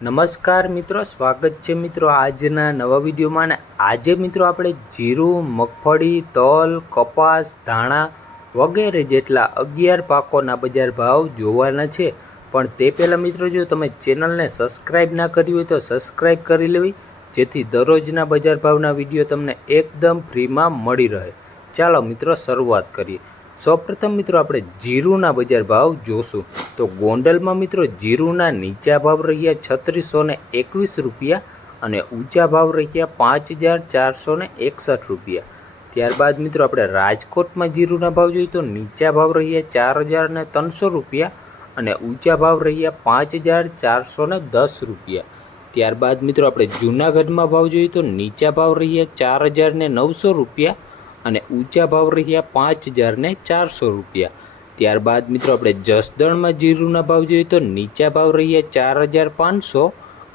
નમસ્કાર મિત્રો, સ્વાગત છે મિત્રો આજના નવા વિડીયોમાં. અને આજે મિત્રો આપણે જીરું, મગફળી, તલ, કપાસ, ધાણા વગેરે જેટલા અગિયાર પાકોના બજાર ભાવ જોવાના છે. પણ તે પહેલાં મિત્રો, જો તમે ચેનલને સબસ્ક્રાઈબ ના કરી હોય તો સબસ્ક્રાઈબ કરી લેવી, જેથી દરરોજના બજાર ભાવના વીડિયો તમને એકદમ ફ્રીમાં મળી રહે. ચાલો મિત્રો, શરૂઆત કરીએ. સૌપ્રથમ મિત્રો આપણે જીરુના બજાર ભાવ જોશું. તો ગોંડલમાં મિત્રો જીરુના નીચા ભાવ રહ્યા છત્રીસો ને એકવીસ રૂપિયા અને ઊંચા ભાવ રહ્યા પાંચ હજાર ચારસો ને એકસઠ રૂપિયા. ત્યારબાદ મિત્રો આપણે રાજકોટમાં જીરુના ભાવ જોઈએ તો નીચા ભાવ રહ્યા ચાર હજાર ને ત્રણસો રૂપિયા અને ઊંચા ભાવ રહ્યા પાંચ હજાર ચારસો ને દસ રૂપિયા. ત્યારબાદ મિત્રો આપણે જૂનાગઢમાં ભાવ જોઈએ તો નીચા ભાવ રહ્યા ચાર હજાર ને નવસો રૂપિયા અને ઊંચા ભાવ રહ્યા પાંચ હજારને ચારસો રૂપિયા. ત્યારબાદ મિત્રો આપણે જસદણમાં જીરુના ભાવ જોઈએ તો નીચા ભાવ રહ્યા ચાર હજાર પાંચસો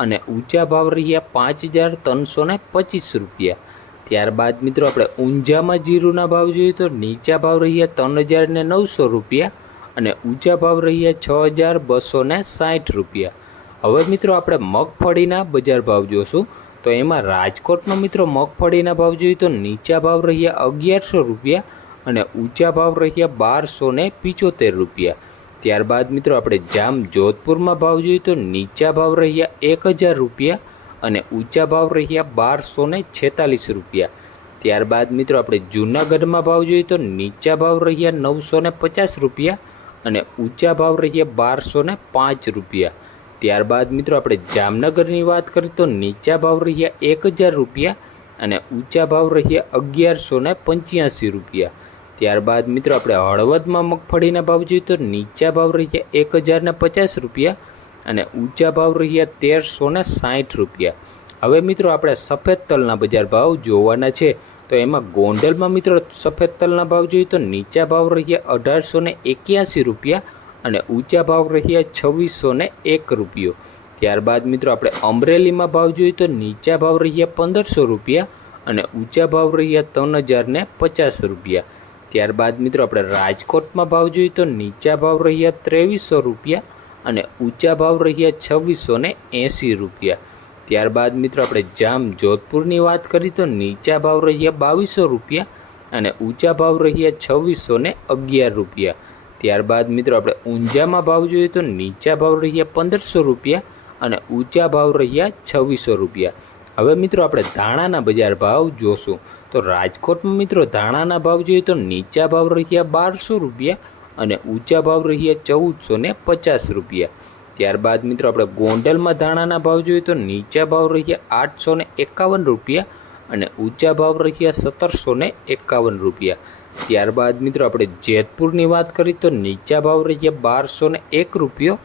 અને ઊંચા ભાવ રહ્યા પાંચ હજાર ત્રણસો ને પચીસ રૂપિયા. ત્યારબાદ મિત્રો આપણે ઊંઝામાં જીરુના ભાવ જોઈએ તો નીચા ભાવ રહ્યા ત્રણ હજાર ને નવસો રૂપિયા અને ઊંચા ભાવ રહ્યા છ હજાર બસો ને સાઠ રૂપિયા. હવે મિત્રો આપણે મગફળીના બજાર ભાવ જોશું. તો એમાં રાજકોટમાં મિત્રો મગફળીના ભાવ જોઈએ તો નીચા ભાવ રહ્યા અગિયારસો રૂપિયા અને ઊંચા ભાવ રહ્યા બારસો ને પિચોતેર રૂપિયા. ત્યારબાદ મિત્રો આપણે જામ જોધપુરમાં ભાવ જોઈએ તો નીચા ભાવ રહ્યા એક હજાર રૂપિયા અને ઊંચા ભાવ રહ્યા બારસો ને છેતાલીસ રૂપિયા. ત્યારબાદ મિત્રો આપણે જૂનાગઢમાં ભાવ જોઈએ તો નીચા ભાવ રહ્યા નવસો ને પચાસ રૂપિયા અને ઊંચા ભાવ રહ્યા બારસો ને પાંચ રૂપિયા. ત્યારબાદ મિત્રો આપણે જામનગરની વાત કરીએ તો નીચા ભાવ રહ્યા એક હજાર રૂપિયા અને ઊંચા ભાવ રહ્યા અગિયારસો ને પંચ્યાસી રૂપિયા. ત્યારબાદ મિત્રો આપણે હળવદમાં મગફળીના ભાવ જોઈએ તો નીચા ભાવ રહ્યા એક હજાર ને પચાસ રૂપિયા અને ઊંચા ભાવ રહ્યા તેરસો ને સાઠ રૂપિયા. હવે મિત્રો આપણે સફેદ તલના બજાર ભાવ જોવાના છે. તો એમાં ગોંડલમાં મિત્રો સફેદ તલના ભાવ જોઈએ તો નીચા ભાવ રહ્યા અઢારસો ને એક્યાસી રૂપિયા અને ઊંચા ભાવ રહ્યા છવ્વીસો ને એક રૂપિયો. ત્યારબાદ મિત્રો આપણે અમરેલીમાં ભાવ જોઈએ તો નીચા ભાવ રહ્યા પંદરસો રૂપિયા અને ઊંચા ભાવ રહ્યા ત્રણ હજાર ને પચાસ રૂપિયા. ત્યારબાદ મિત્રો આપણે રાજકોટમાં ભાવ જોઈએ તો નીચા ભાવ રહ્યા ત્રેવીસો રૂપિયા અને ઊંચા ભાવ રહ્યા છવ્વીસો ને એંસી રૂપિયા. ત્યારબાદ મિત્રો આપણે જામ જોધપુરની વાત કરીએ તો નીચા ભાવ રહ્યા બાવીસો રૂપિયા અને ઊંચા ભાવ રહ્યા છવ્વીસો ને અગિયાર રૂપિયા. ત્યારબાદ મિત્રો આપણે ઊંઝામાં ભાવ જોઈએ તો નીચા ભાવ રહ્યા પંદરસો રૂપિયા અને ઊંચા ભાવ રહ્યા છવ્વીસો રૂપિયા. હવે મિત્રો આપણે ધાણાના બજાર ભાવ જોશું. તો રાજકોટમાં મિત્રો ધાણાના ભાવ જોઈએ તો નીચા ભાવ રહ્યા બારસો રૂપિયા અને ઊંચા ભાવ રહ્યા ચૌદસો ને પચાસ રૂપિયા. ત્યારબાદ મિત્રો આપણે ગોંડલમાં ધાણાના ભાવ જોઈએ તો નીચા ભાવ રહ્યા આઠસો એકાવન રૂપિયા અને ઊંચા ભાવ રહ્યા સત્તરસો એકાવન રૂપિયા. ત્યારબાદ મિત્રો આપણે જેતપુરની વાત કરીએ તો નીચા ભાવ રહ્યા બારસો ને એક રૂપિયો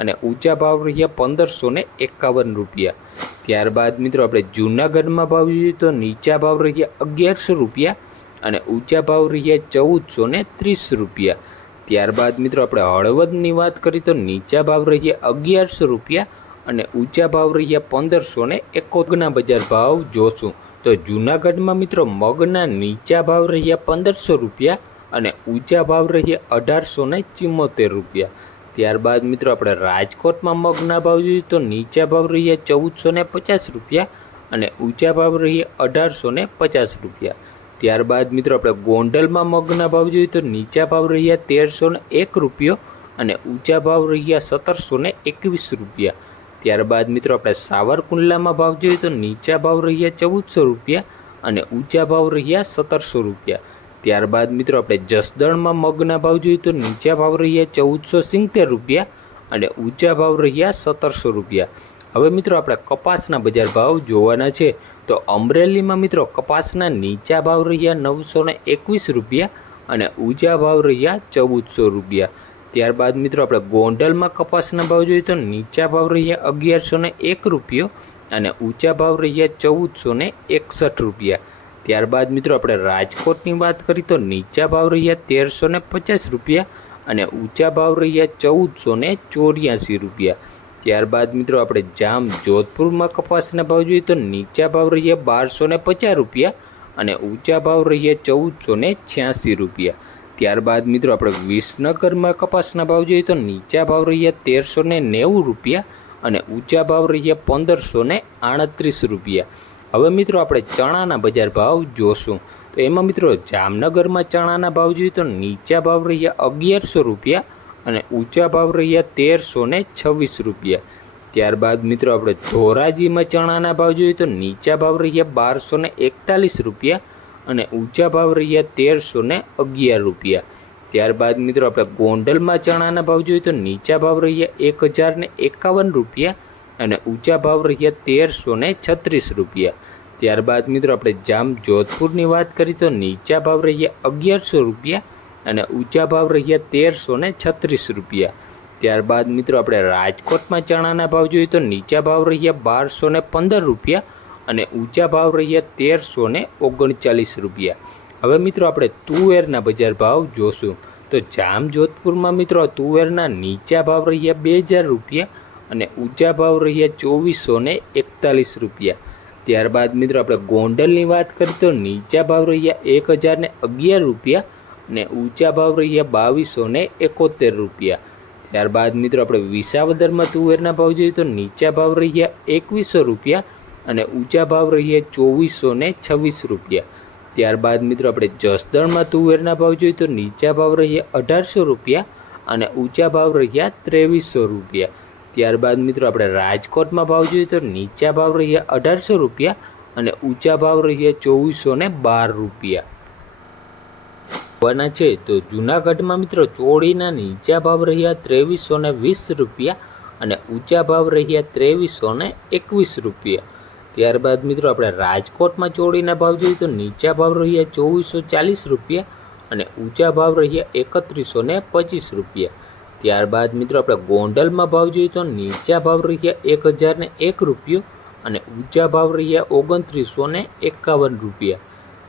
અને ઊંચા ભાવ રહ્યા પંદરસો ને એકાવન રૂપિયા. ત્યારબાદ મિત્રો આપણે જૂનાગઢમાં ભાવ જોઈએ તો નીચા ભાવ રહ્યા અગિયારસો રૂપિયા અને ઊંચા ભાવ રહ્યા ચૌદસો ને ત્રીસ રૂપિયા. ત્યારબાદ મિત્રો આપણે હળવદની વાત કરીએ તો નીચા ભાવ રહ્યા અગિયારસો રૂપિયા અને ઊંચા ભાવ રહ્યા પંદરસો ને એકોગના બજાર ભાવ જોશું. તો જૂનાગઢમાં મિત્રો મગના નીચા ભાવ રહ્યા પંદરસો રૂપિયા અને ઊંચા ભાવ રહ્યા અઢારસો ને ચુમ્મોતેર રૂપિયા. ત્યારબાદ મિત્રો આપણે રાજકોટમાં મગના ભાવ જોઈએ તો નીચા ભાવ રહ્યા ચૌદસો ને પચાસ રૂપિયા અને ઊંચા ભાવ રહ્યા અઢારસો ને પચાસ રૂપિયા. ત્યારબાદ મિત્રો આપણે ગોંડલમાં મગના ભાવ જોઈએ તો નીચા ભાવ રહ્યા તેરસો ને એક રૂપિયો અને ઊંચા ભાવ રહ્યા સત્તરસો ને એકવીસ રૂપિયા. ત્યારબાદ મિત્રો આપણે સાવરકુંડલામાં ભાવ જોઈએ તો નીચા ભાવ રહ્યા ચૌદસો રૂપિયા અને ઊંચા ભાવ રહ્યા સત્તરસો રૂપિયા. ત્યારબાદ મિત્રો આપણે જસદણમાં મગના ભાવ જોઈએ તો નીચા ભાવ રહ્યા ચૌદસો સિત્તેર રૂપિયા અને ઊંચા ભાવ રહ્યા સત્તરસો રૂપિયા. હવે મિત્રો આપણે કપાસના બજાર ભાવ જોવાના છે તો અમરેલીમાં મિત્રો કપાસના નીચા ભાવ રહ્યા નવસો એકવીસ રૂપિયા અને ઊંચા ભાવ રહ્યા ચૌદસો રૂપિયા. ત્યારબાદ મિત્રો આપણે ગોંડલમાં કપાસના ભાવ જોઈએ તો નીચા ભાવ રહ્યા અગિયારસો ને એક રૂપિયો અને ઊંચા ભાવ રહ્યા ચૌદસો ને એકસઠ રૂપિયા. ત્યારબાદ મિત્રો આપણે રાજકોટની વાત કરીએ તો નીચા ભાવ રહ્યા તેરસો ને પચાસ રૂપિયા અને ઊંચા ભાવ રહ્યા ચૌદસો ને ચોર્યાસી રૂપિયા. ત્યારબાદ મિત્રો આપણે જામ જોધપુરમાં કપાસના ભાવ જોઈએ તો નીચા ભાવ રહ્યા બારસો ને પચાસ રૂપિયા અને ઊંચા ભાવ રહ્યા ચૌદસો ને છ્યાસી રૂપિયા. ત્યારબાદ મિત્રો આપણે વિસનગરમાં કપાસના ભાવ જોઈએ તો નીચા ભાવ રહ્યા તેરસો ને નેવું રૂપિયા અને ઊંચા ભાવ રહ્યા પંદરસો ને આડત્રીસ રૂપિયા. હવે મિત્રો આપણે ચણાના બજાર ભાવ જોશું. તો એમાં મિત્રો જામનગરમાં ચણાના ભાવ જોઈએ તો નીચા ભાવ રહ્યા અગિયારસો રૂપિયા અને ઊંચા ભાવ રહ્યા તેરસો ને છવ્વીસ રૂપિયા. ત્યારબાદ મિત્રો આપણે ધોરાજીમાં ચણાના ભાવ જોઈએ તો નીચા ભાવ રહ્યા બારસો ને એકતાલીસ રૂપિયા અને ઊંચા ભાવ રહ્યા તેરસો ને અગિયાર રૂપિયા. ત્યારબાદ મિત્રો આપણે ગોંડલમાં ચણાના ભાવ જોઈએ તો નીચા ભાવ રહ્યા એક હજાર ને એકાવન રૂપિયા અને ઊંચા ભાવ રહ્યા તેરસો ને છત્રીસ રૂપિયા. ત્યારબાદ મિત્રો આપણે જામ જોધપુરની વાત કરીએ તો નીચા ભાવ રહ્યા અગિયારસો રૂપિયા અને ઊંચા ભાવ રહ્યા તેરસો ને છત્રીસ રૂપિયા. ત્યારબાદ મિત્રો આપણે રાજકોટમાં ચણાના ભાવ જોઈએ તો નીચા ભાવ રહ્યા બારસો ને પંદર રૂપિયા અને ઊંચા ભાવ રહ્યા તેરસો ને ઓગણચાલીસ રૂપિયા. હવે મિત્રો આપણે તુવેરના બજાર ભાવ જોશું. તો જામ જોધપુરમાં મિત્રો તુવેરના નીચા ભાવ રહ્યા બે હજાર રૂપિયા અને ઊંચા ભાવ રહ્યા ચોવીસો ને એકતાલીસ રૂપિયા. ત્યારબાદ મિત્રો આપણે ગોંડલની વાત કરીએ તો નીચા ભાવ રહ્યા એક હજાર ને અગિયાર રૂપિયા અને ઊંચા ભાવ રહ્યા બાવીસો ને એકોતેર રૂપિયા. ત્યારબાદ મિત્રો આપણે વિસાવદરમાં તુવેરના ભાવ જોઈએ તો નીચા ભાવ રહ્યા એકવીસો રૂપિયા અને ઊંચા ભાવ રહ્યા ચોવીસો ને છવ્વીસ રૂપિયા. ત્યારબાદ મિત્રો આપણે જસદણમાં તુવેરના ભાવ જોઈએ તો નીચા ભાવ રહ્યા અઢારસો રૂપિયા અને ઊંચા ભાવ રહ્યા ત્રેવીસો રૂપિયા. ત્યારબાદ મિત્રો આપણે રાજકોટમાં ભાવ જોઈએ તો નીચા ભાવ રહ્યા અઢારસો રૂપિયા અને ઊંચા ભાવ રહ્યા ચોવીસો ને બાર રૂપિયા. બના છે તો જૂનાગઢમાં મિત્રો ચોળીના નીચા ભાવ રહ્યા ત્રેવીસો ને વીસ રૂપિયા અને ઊંચા ભાવ રહ્યા ત્રેવીસો ને એકવીસ રૂપિયા. ત્યારબાદ મિત્રો આપણે રાજકોટમાં ચોળીના ભાવ જોઈએ તો નીચા ભાવ રહ્યા ચોવીસો ચાલીસ રૂપિયા અને ઊંચા ભાવ રહ્યા એકત્રીસો ને પચીસ રૂપિયા. ત્યારબાદ મિત્રો આપણે ગોંડલમાં ભાવ જોઈએ તો નીચા ભાવ રહ્યા એક હજાર ને એક રૂપિયો અને ઊંચા ભાવ રહ્યા ઓગણત્રીસો ને એકાવન રૂપિયા.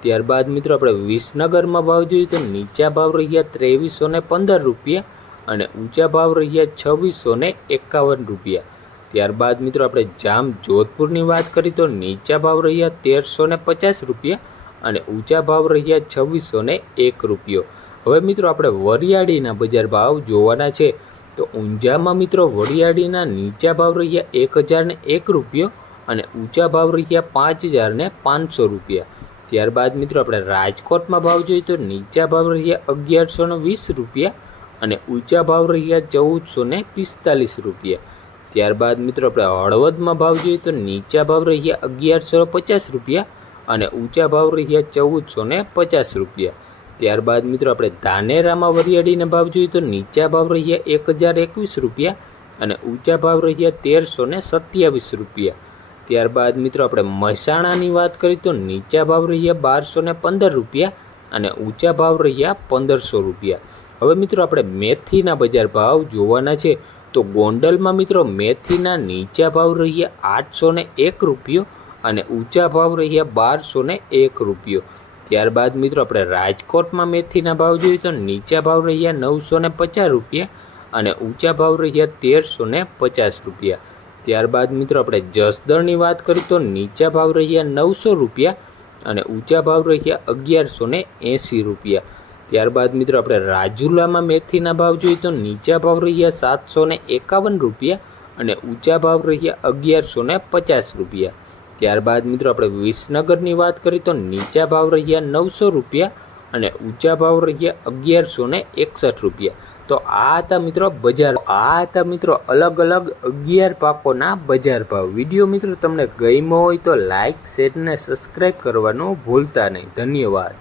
ત્યારબાદ મિત્રો આપણે વિસનગરમાં ભાવ જોઈએ તો નીચા ભાવ રહ્યા ત્રેવીસો ને પંદર રૂપિયા અને ઊંચા ભાવ રહ્યા છવ્વીસો ને એકાવન રૂપિયા. ત્યારબાદ મિત્રો આપણે જામ જોધપુરની વાત કરીએ તો નીચા ભાવ રહ્યા તેરસો ને પચાસ રૂપિયા અને ઊંચા ભાવ રહ્યા છવ્વીસો ને એક રૂપિયો. હવે મિત્રો આપણે વરિયાળીના બજાર ભાવ જોવાના છે. તો ઊંઝામાં મિત્રો વરિયાળીના નીચા ભાવ રહ્યા એક હજાર ને એક રૂપિયો અને ઊંચા ભાવ રહ્યા પાંચ હજાર ને પાંચસો રૂપિયા. ત્યારબાદ મિત્રો આપણે રાજકોટમાં ભાવ જોઈએ તો નીચા ભાવ રહ્યા અગિયારસો ને વીસ રૂપિયા અને ઊંચા ભાવ રહ્યા ચૌદસો ને પિસ્તાલીસ રૂપિયા. ત્યારબાદ મિત્રો આપણે હળવદમાં ભાવ જોઈએ તો નીચા ભાવ રહ્યા અગિયારસો પચાસ રૂપિયા અને ઊંચા ભાવ રહ્યા ચૌદસો ને પચાસ રૂપિયા. ત્યારબાદ મિત્રો આપણે ધાનેરામાં વરિયાળીના ભાવ જોઈએ તો નીચા ભાવ રહ્યા એક હજાર એકવીસ રૂપિયા અને ઊંચા ભાવ રહ્યા તેરસો ને સત્યાવીસ રૂપિયા. ત્યારબાદ મિત્રો આપણે મહેસાણાની વાત કરીએ તો નીચા ભાવ રહ્યા બારસો ને પંદર રૂપિયા અને ઊંચા ભાવ રહ્યા પંદરસો રૂપિયા. હવે મિત્રો આપણે મેથીના બજાર ભાવ જોવાના છે. તો ગોંડલમાં મિત્રો મેથીના નીચા ભાવ રહ્યા આઠસો ને એક રૂપિયો અને ઊંચા ભાવ રહ્યા બારસો ને એક રૂપિયો. ત્યારબાદ મિત્રો આપણે રાજકોટમાં મેથીના ભાવ જોઈએ તો નીચા ભાવ રહ્યા નવસો ને પચાસ રૂપિયા અને ઊંચા ભાવ રહ્યા તેરસો ને પચાસ રૂપિયા. ત્યારબાદ મિત્રો આપણે જસદણની વાત કરીએ તો નીચા ભાવ રહ્યા નવસો રૂપિયા અને ઊંચા ભાવ રહ્યા અગિયારસો ને એંસી રૂપિયા. ત્યારબાદ મિત્રો આપણે રાજુલામાં મેથીના ભાવ જોઈએ તો નીચા ભાવ રહ્યા સાતસો ને એકાવન રૂપિયા અને ઊંચા ભાવ રહ્યા અગિયારસો ને પચાસ રૂપિયા. ત્યારબાદ મિત્રો આપણે વિસનગરની વાત કરીએ તો નીચા ભાવ રહ્યા નવસો રૂપિયા અને ઊંચા ભાવ રહ્યા અગિયારસો ને એકસઠ રૂપિયા. તો આ હતા મિત્રો બજાર, આ હતા મિત્રો અલગ અલગ અગિયાર પાકોના બજાર ભાવ. વીડિયો મિત્રો તમને ગમ્યો હોય તો લાઇક શેર ને સબસ્ક્રાઈબ કરવાનું ભૂલતા નહીં. ધન્યવાદ.